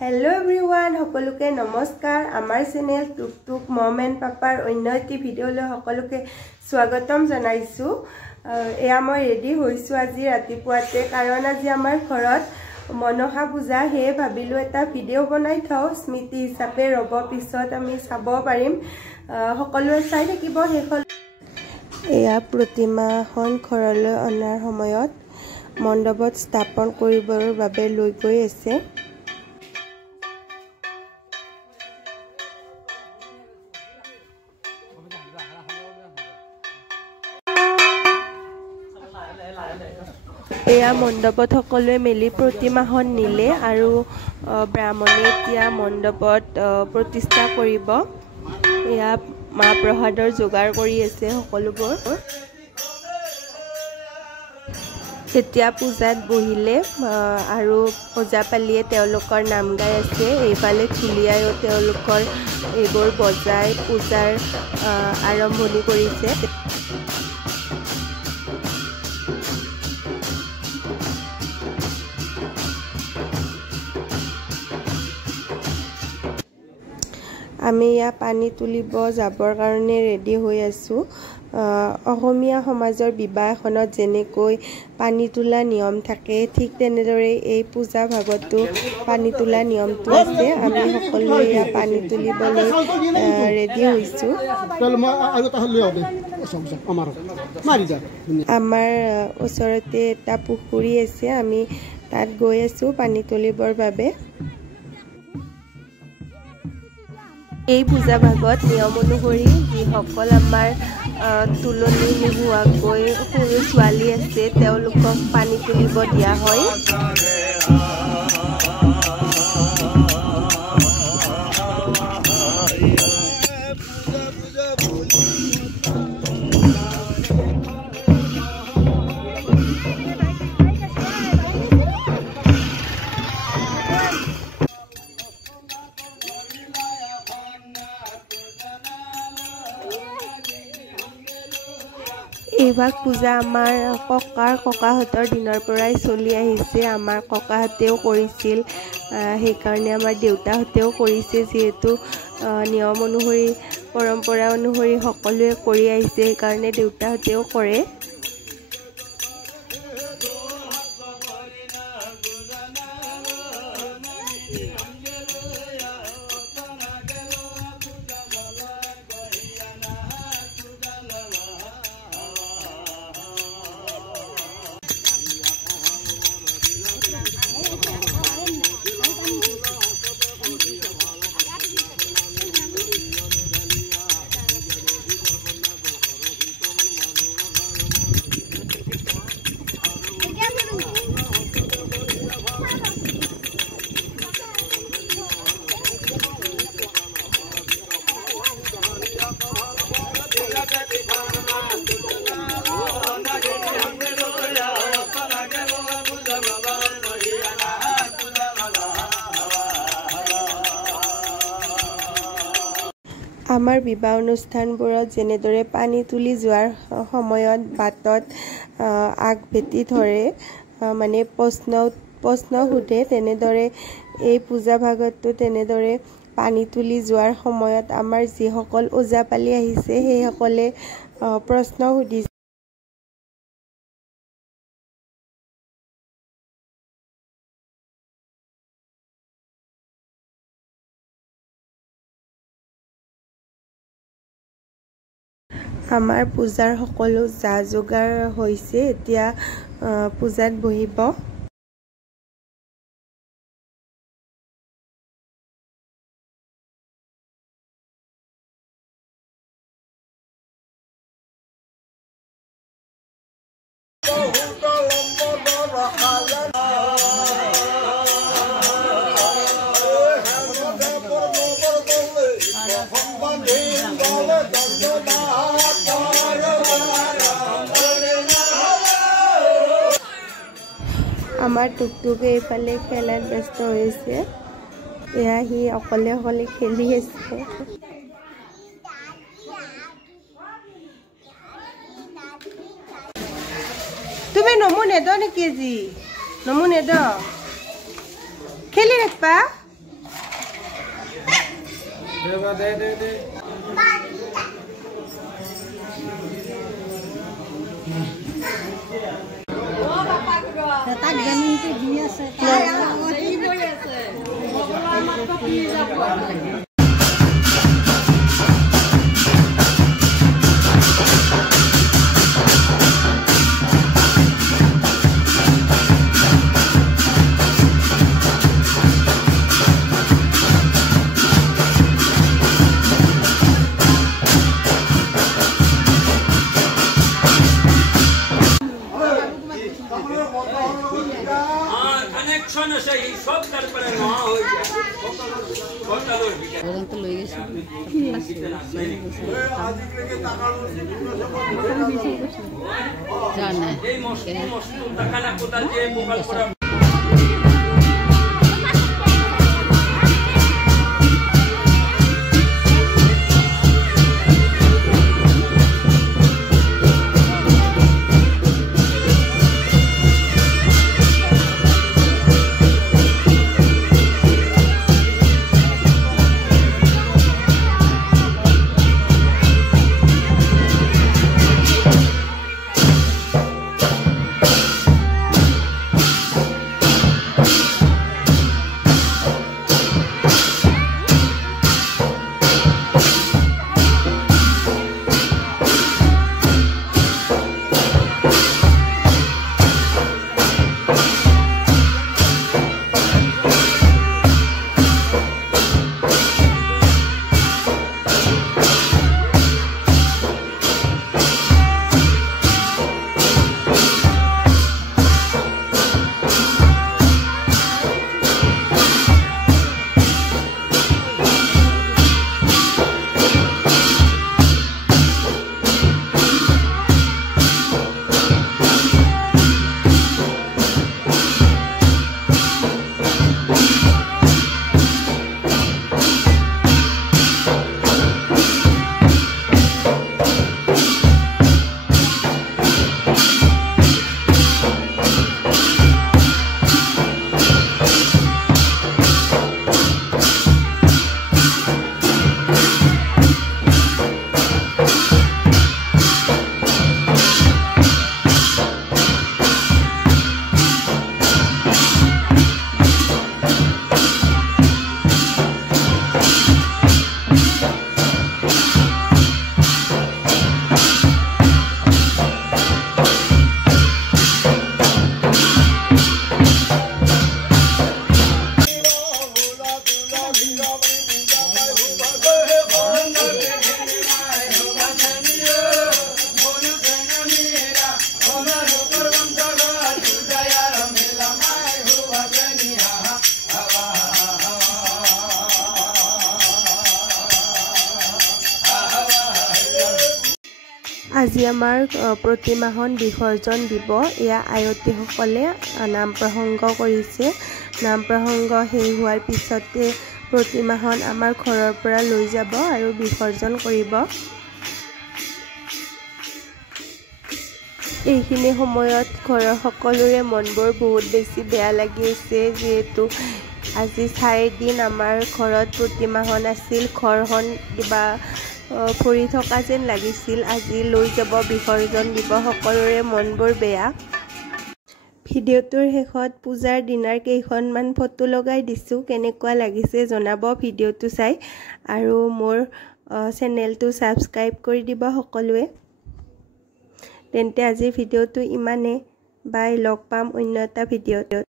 Hello everyone, সকলোকে নমস্কাৰ আমাৰ চেনেল টুক মম এণ্ড পাপাৰ অন্য এটি ভিডিঅ'লৈ সকলোকে স্বাগতম জনাইছো। এয়া মই ৰেডি হৈছো আজি ৰাতিপুৱাতে কাৰণ আজি আমাৰ ঘৰত মনসা পূজা হে ভাবিলো এটা ভিডিঅ' বনাই থওঁ স্মৃতি হিচাপে ৰব পিছত আমি চাব পাৰিম সকলোৱে চাই থাকিব হেখন। এয়া প্ৰতিমাখন ঘৰলৈ অনাৰ সময়ত মণ্ডপত স্থাপন কৰিবৰ বাবে লৈ গৈ আছে। এয়া মণ্ডপত সকলোৱে মিলি প্ৰতিমাখন নিলে আৰু ব্ৰাহ্মণে এতিয়া মণ্ডপত প্ৰতিষ্ঠা কৰিব। এয়া মা প্ৰসাদৰ যোগাৰ কৰি আছে সকলোবোৰ। এতিয়া পূজাত বহিলে আৰু ওজাপালিয়ে তেওঁলোকৰ নাম গাই আছে। এইফালে ঢুলীয়াইও তেওঁলোকৰ এইবোৰ বজাই পূজাৰ আৰম্ভণি কৰিছে। আমি ইয়া পানী তুলিব যাবৰ কাৰণে ৰেডি হৈ আছো। অসমীয়া সমাজৰ বিবাহ এখনত যেনেকৈ পানী তোলা নিয়ম থাকে ঠিক তেনেদৰে এই পূজা ভাগতো পানী তোলা নিয়মটো আছে। আমি সকলোৱে ইয়া পানী তুলিবলৈ ৰেডি হৈছো। আমাৰ ওচৰতে এটা পুখুৰী আছে, আমি তাত গৈ আছো পানী তুলিবৰ বাবে। এই পূজা ভাগত নিয়ম অনুসৰি যিসকল আমাৰ তুলনি নোহোৱাকৈ সৰু ছোৱালী আছে তেওঁলোকক পানী তুলিব দিয়া হয়। এইভাগ পূজা আমাৰ ককাহঁতৰ দিনৰ পৰাই চলি আহিছে। আমাৰ ককাহঁতেও কৰিছিল, সেইকাৰণে আমাৰ দেউতাহঁতেও কৰিছে। যিহেতু নিয়ম অনুসৰি পৰম্পৰা অনুসৰি সকলোৱে কৰি আহিছে সেইকাৰণে দেউতাহঁতেও কৰে। আমাৰ বিবাহ অনুষ্ঠানবোৰত যেনেদৰে পানী তুলি যোৱাৰ সময়ত বাটত আগভেটি ধৰে মানে প্ৰশ্ন সোধে, তেনেদৰে এই পূজা ভাগতো তেনেদৰে পানী তুলি যোৱাৰ সময়ত আমাৰ যিসকল ওজাপালি আহিছে সেইসকলে প্ৰশ্ন সুধিছে। আমাৰ পূজাৰ সকলো যা যোগাৰ হৈছে, এতিয়া পূজাত বহিব। আমাৰ টুকটুকে এইফালে খেলাত ব্যস্ত হৈছে। এয়া সি অকলে অকলে খেলি আছে। তুমি নমুনে দ নেকি আজি? নমুনে দ খেলি রাখবা আজি আমাৰ প্ৰতিমাহন বিসৰ্জন দিব। এয়া আয়তীসকলে নাম প্ৰসংগ কৰিছে। নাম প্ৰসংগ শেষ হোৱাৰ পিছতে প্ৰতিমাহন আমাৰ ঘৰৰ পৰা লৈ যাব আৰু বিসৰ্জন কৰিব। এইখিনি সময়ত ঘৰৰ সকলোৰে মনবোৰ বহুত বেছি বেয়া লাগি আছে, যিহেতু আজি 4 দিন আমাৰ ঘৰত প্ৰতিমাহন আছিল। ঘৰখন কিবা ভৰি থকা যেন লাগিছিল। আজি লৈ যাব, বিসৰ্জন দিব, সকলোৰে মনবোৰ বেয়া। ভিডিঅ'টোৰ শেষত পূজাৰ দিনাৰ কেইখনমান ফটো লগাই দিছোঁ। কেনেকুৱা লাগিছে জনাব ভিডিঅ'টো চাই, আৰু মোৰ চেনেলটো ছাবস্ক্ৰাইব কৰি দিব সকলোৱে। তেন্তে আজিৰ ভিডিঅ'টো ইমানে। বাই, লগ পাম অন্য এটা ভিডিঅ'ত।